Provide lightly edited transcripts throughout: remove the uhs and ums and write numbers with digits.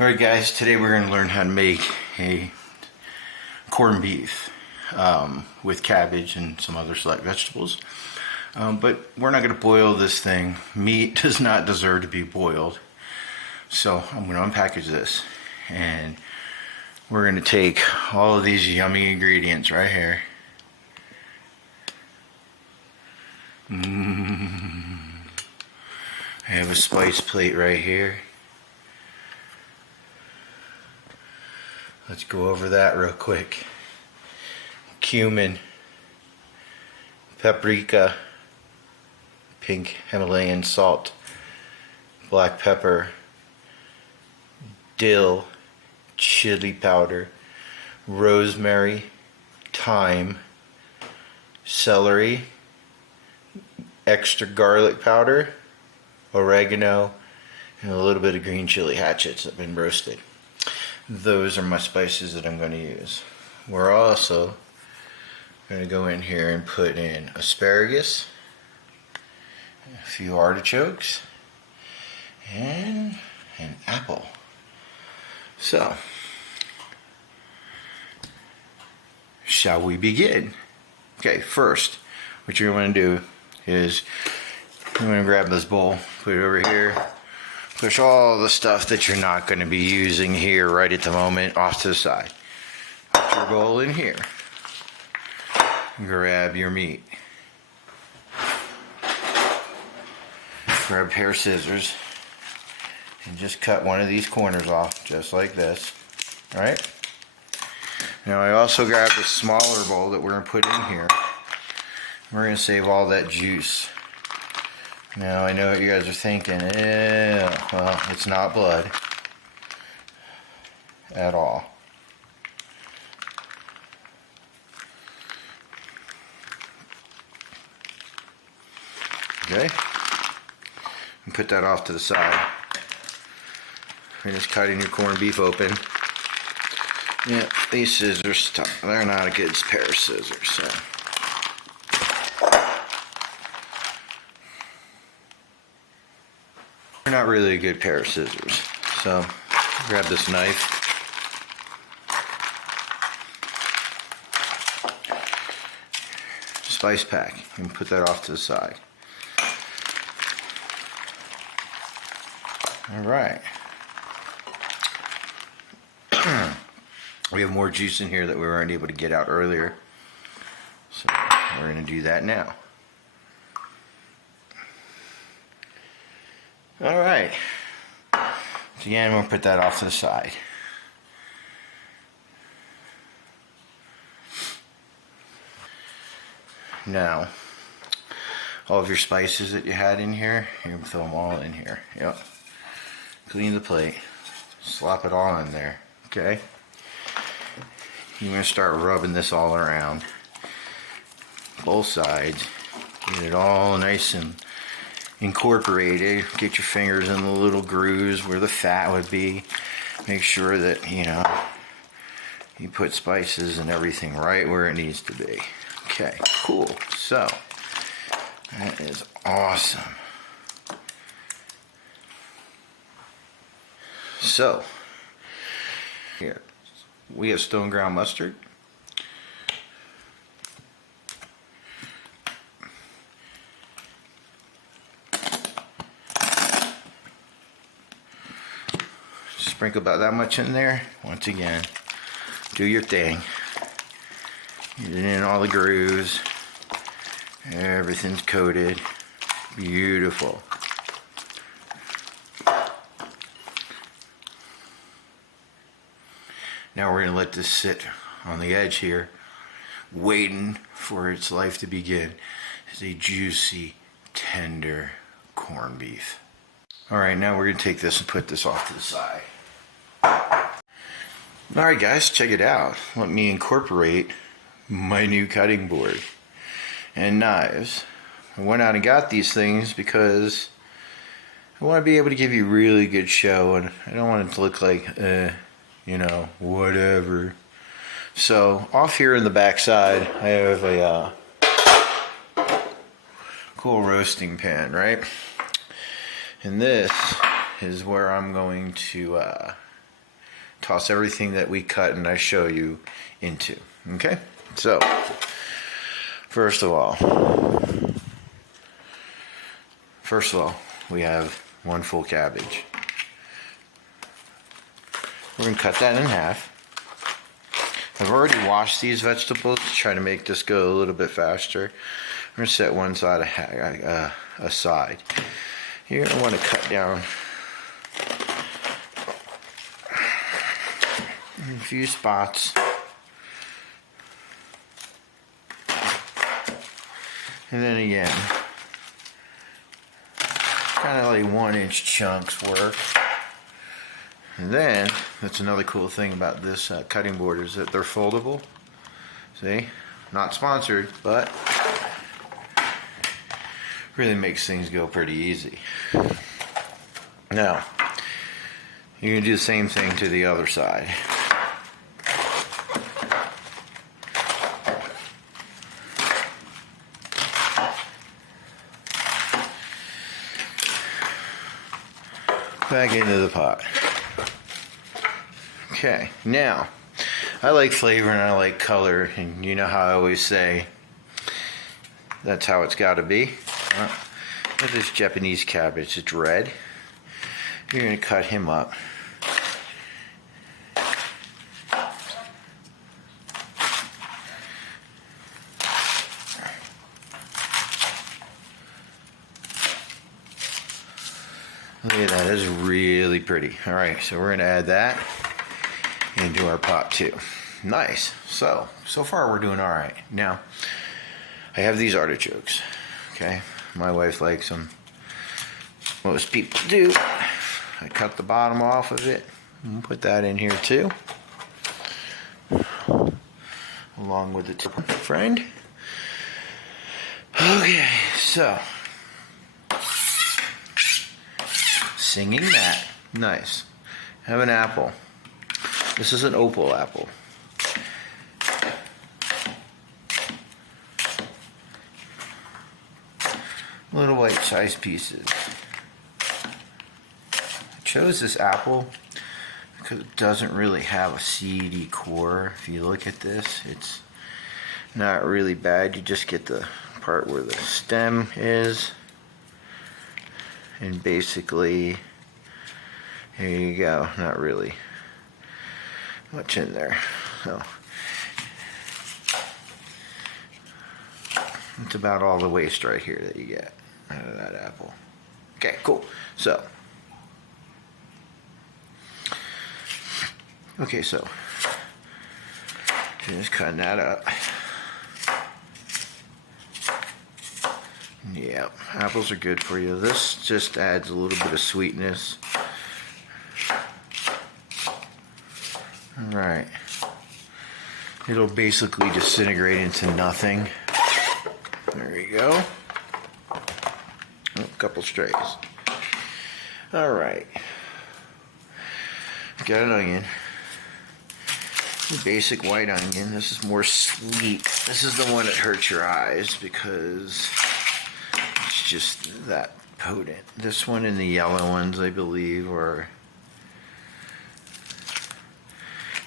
Alright guys, today we're going to learn how to make a corned beef with cabbage and some other select vegetables. But we're not going to boil this thing. Meat does not deserve to be boiled. So I'm going to unpackage this and we're going to take all of these yummy ingredients right here. I have a spice plate right here. Let's go over that real quick. Cumin, paprika, pink Himalayan salt, black pepper, dill, chili powder, rosemary, thyme, celery, extra garlic powder, oregano, and a little bit of green chili hatchets that have been roasted. Those are my spices that I'm going to use. We're also going to go in here and put in asparagus, a few artichokes, and an apple. So, shall we begin? Okay, first, what you're going to do is you're going to grab this bowl, put it over here, push all the stuff that you're not going to be using here right at the moment off to the side. Put your bowl in here. Grab your meat. Grab a pair of scissors and just cut one of these corners off, just like this. Alright? Now I also grabbed a smaller bowl that we're going to put in here. We're going to save all that juice. Now I know what you guys are thinking, well, it's not blood at all. Okay, and put that off to the side. You're just cutting your corned beef open. Yeah, these scissors, they're not a good pair of scissors, so. They're not really a good pair of scissors. So, grab this knife. Spice pack and put that off to the side. Alright. We have more juice in here that we weren't able to get out earlier. So, we're going to do that now. Alright, so again, we'll put that off to the side. Now, all of your spices that you had in here, you're going to throw them all in here. Yep. Clean the plate, slop it all in there, okay? You're going to start rubbing this all around. Both sides, get it all nice and incorporated. Get your fingers in the little grooves where the fat would be. Make sure that, you put spices and everything right where it needs to be. Okay, cool. So, that is awesome. So, here, we have stone ground mustard. Sprinkle about that much in there. Once again, do your thing. Get it in all the grooves. Everything's coated. Beautiful. Now we're going to let this sit on the edge here, waiting for its life to begin. It's a juicy, tender corned beef. Alright, now we're going to take this and put this off to the side. Alright guys, check it out. Let me incorporate my new cutting board and knives. I went out and got these things because I want to be able to give you a really good show, and I don't want it to look like, whatever. So, off here in the back side, I have a cool roasting pan, right? And this is where I'm going to toss everything that we cut and I show you into. Okay? So, first of all, we have one full cabbage. We're going to cut that in half. I've already washed these vegetables to try to make this go a little bit faster. I'm going to set one side aside. You're going to want to cut down in a few spots. And then again, kind of like 1-inch chunks work. And then, that's another cool thing about this cutting board is that they're foldable. See? Not sponsored, but really makes things go pretty easy. Now, you're going to do the same thing to the other side. Back into the pot. Okay, now, I like flavor and I like color, and you know how I always say, that's how it's got to be. Look at this Japanese cabbage, it's red. You're going to cut him up. Look at that, that's really pretty. Alright, so we're going to add that into our pot too. Nice. So far we're doing alright. Now, I have these artichokes. Okay, my wife likes them. Most people do. I cut the bottom off of it and put that in here too. Along with the friend. Okay, so singing that. Nice. Have an apple. This is an opal apple. Little white-sized pieces. I chose this apple because it doesn't really have a seedy core. If you look at this, it's not really bad. You just get the part where the stem is. And basically, here you go. Not really much in there. So it's about all the waste right here that you get out of that apple. Okay, cool. So just cutting that up. Yeah, apples are good for you. This just adds a little bit of sweetness. Alright. It'll basically disintegrate into nothing. There you go. Oh, a couple strays. Alright. Got an onion. Basic white onion. This is more sweet. This is the one that hurts your eyes because it's just that potent. This one and the yellow ones, I believe, are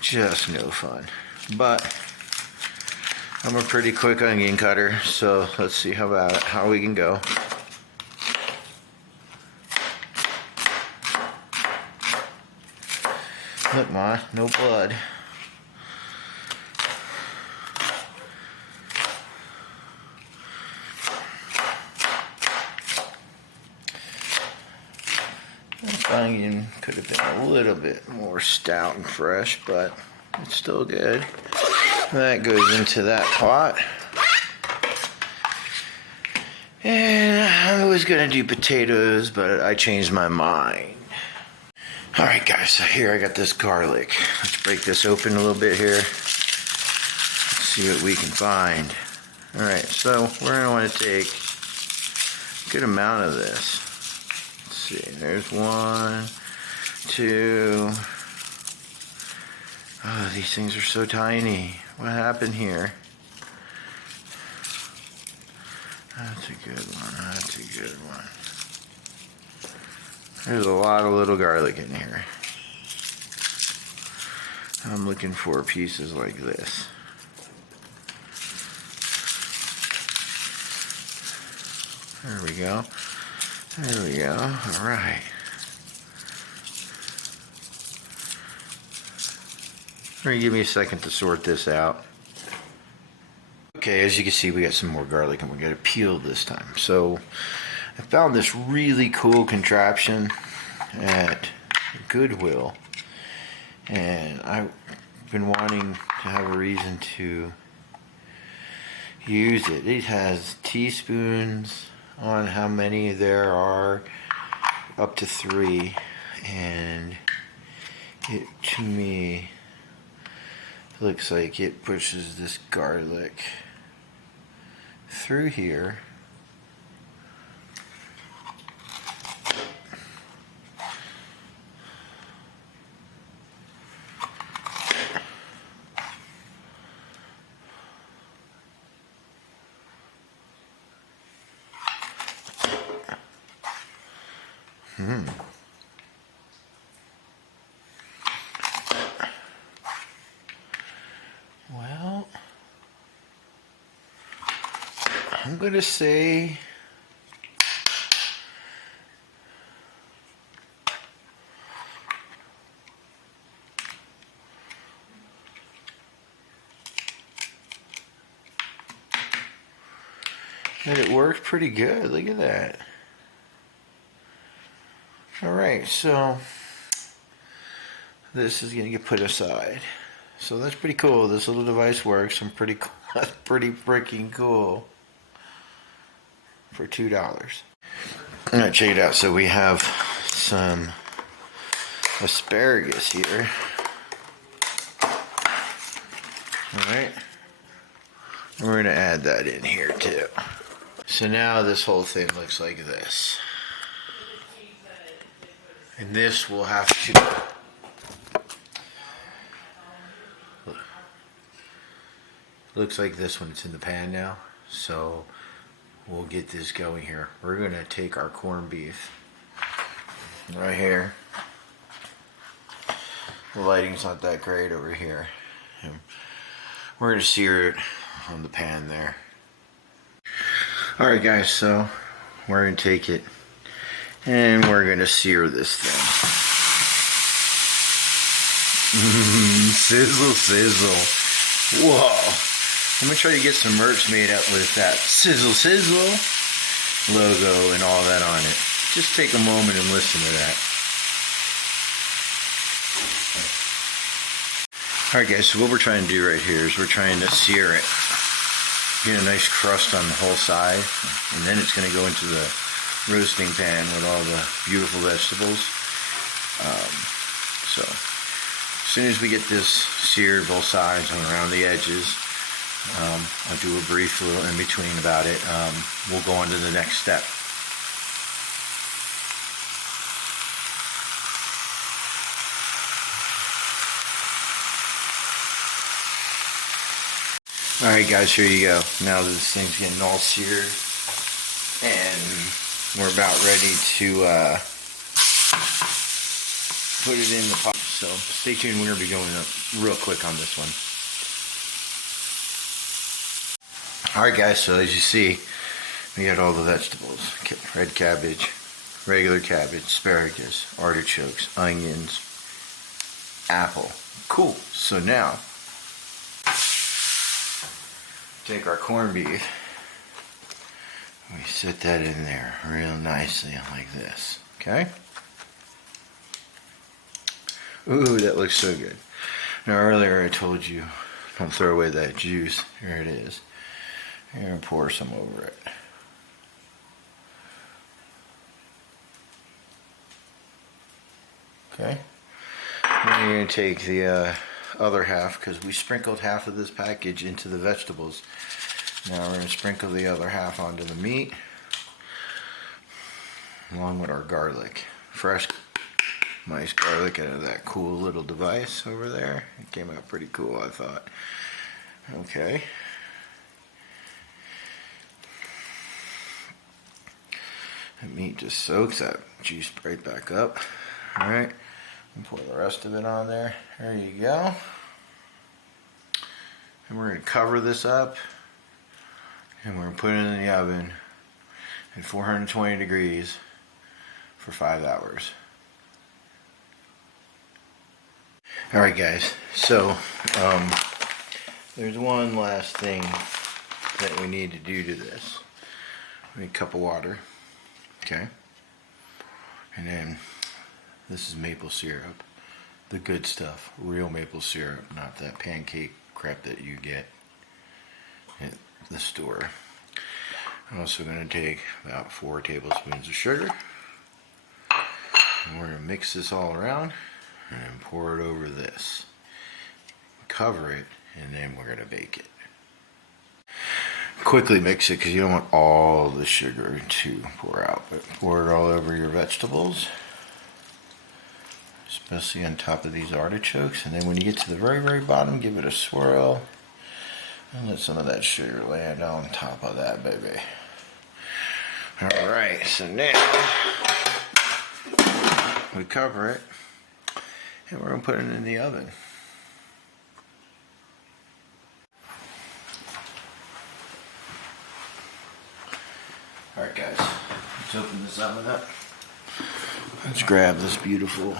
just no fun. But I'm a pretty quick onion cutter, so let's see how we can go. Look, Ma, no blood. This onion could have been a little bit more stout and fresh, but it's still good. That goes into that pot. And I was gonna do potatoes, but I changed my mind. Alright guys, so here I got this garlic. Let's break this open a little bit here. Let's see what we can find. Alright, so we're going to want to take a good amount of this. Let's see, there's 1, 2. Oh, these things are so tiny. What happened here? That's a good one, that's a good one. There's a lot of little garlic in here. I'm looking for pieces like this. There we go. There we go. All right. Give me a second to sort this out. Okay, as you can see, we got some more garlic and we're going to peel this time. So I found this really cool contraption at Goodwill, and I've been wanting to have a reason to use it. It has teaspoons on how many there are, up to 3, and it, to me, looks like it pushes this garlic through here. Well, I'm gonna say that it worked pretty good. Look at that. Alright, so this is gonna get put aside. So that's pretty cool. This little device works. I'm pretty cool. That's pretty freaking cool. For $2. Alright, check it out. So we have some asparagus here. Alright. We're gonna add that in here too. So now this whole thing looks like this. And this will have to looks like this when it's in the pan now. So we'll get this going here. We're gonna take our corned beef right here. The lighting's not that great over here. And we're gonna sear it on the pan there. Alright guys, so we're gonna take it and we're gonna sear this thing. Sizzle, sizzle. Whoa. I'm gonna try to get some merch made up with that sizzle, sizzle logo and all that on it. Just take a moment and listen to that. Alright guys, so what we're trying to do right here is we're trying to sear it. Get a nice crust on the whole side, and then it's going to go into the roasting pan with all the beautiful vegetables. So as soon as we get this seared both sides and around the edges, I'll do a brief little in between about it. We'll go on to the next step. Alright guys, here you go. Now that this thing's getting all seared and we're about ready to put it in the pot. So stay tuned, we're going to be going up real quick on this one. Alright guys, so as you see, we got all the vegetables. Red cabbage, regular cabbage, asparagus, artichokes, onions, apple. Cool. So now take our corned beef, we set that in there real nicely like this, okay? Ooh, that looks so good. Now earlier I told you, don't throw away that juice. Here it is. You're gonna pour some over it. Okay? Then you're gonna take the other half, because we sprinkled half of this package into the vegetables. Now we're going to sprinkle the other half onto the meat, along with our garlic. Fresh, nice garlic out of that cool little device over there. It came out pretty cool, I thought. Okay. The meat just soaks that juice right back up. Alright. And pour the rest of it on there. There you go. And we're going to cover this up. And we're going to put it in the oven at 420 degrees for 5 hours. Alright guys, so there's one last thing that we need to do to this. We need a cup of water, okay? And then this is maple syrup, the good stuff, real maple syrup, not that pancake crap that you get at the store. I'm also going to take about 4 tablespoons of sugar. And we're going to mix this all around and pour it over this. Cover it, and then we're going to bake it. Quickly mix it because you don't want all the sugar to pour out, but pour it all over your vegetables, especially on top of these artichokes. And then when you get to the very, very bottom, give it a swirl and let some of that sugar land on top of that baby. Alright, so now we cover it and we're going to put it in the oven. Alright guys, let's open this oven up. Let's grab this beautiful,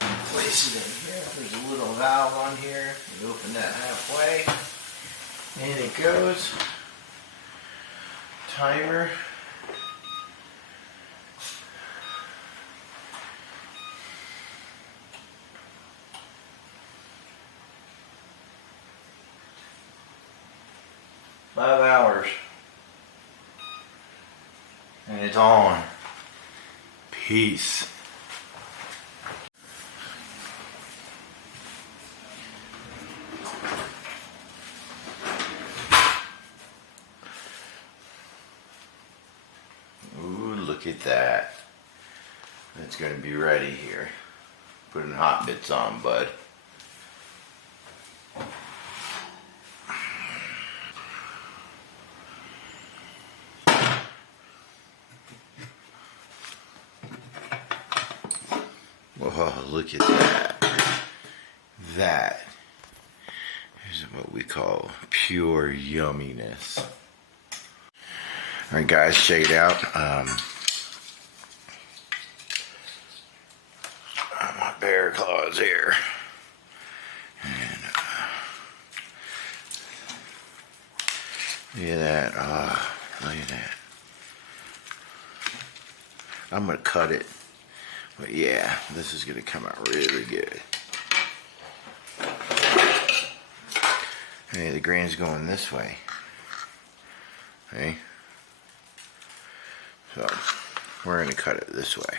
place it in here. There's a little valve on here. You open that halfway. And it goes. Timer. Five hours. And it's on. Peace. Ooh, look at that. It's going to be ready here. Putting hot bits on, bud. Oh, look at that. That is what we call pure yumminess. Alright guys, check it out. My bear claws here. And look at that. Look at that. I'm going to cut it. But yeah, this is going to come out really good. Hey, the grain's going this way. Okay. So, we're going to cut it this way.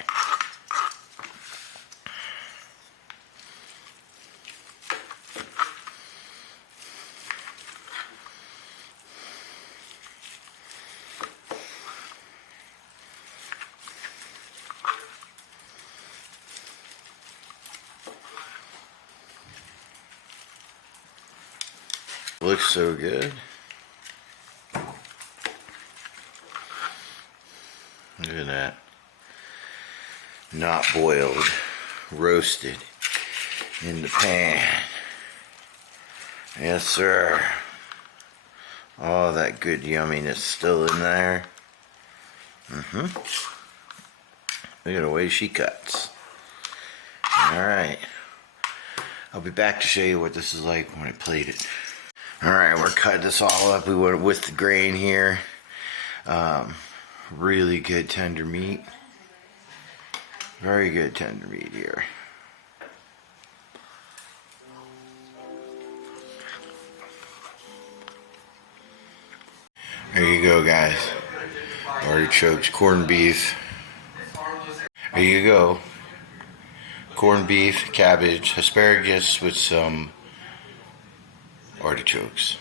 Looks so good. Look at that. Not boiled, roasted in the pan. Yes, sir. All that good yumminess still in there. Look at the way she cuts. Alright. I'll be back to show you what this is like when I plate it. Alright, we're cutting this all up. We went with the grain here. Really good tender meat. Very good tender meat here. There you go, guys. Artichokes, corned beef. There you go. Corned beef, cabbage, asparagus with some artichokes.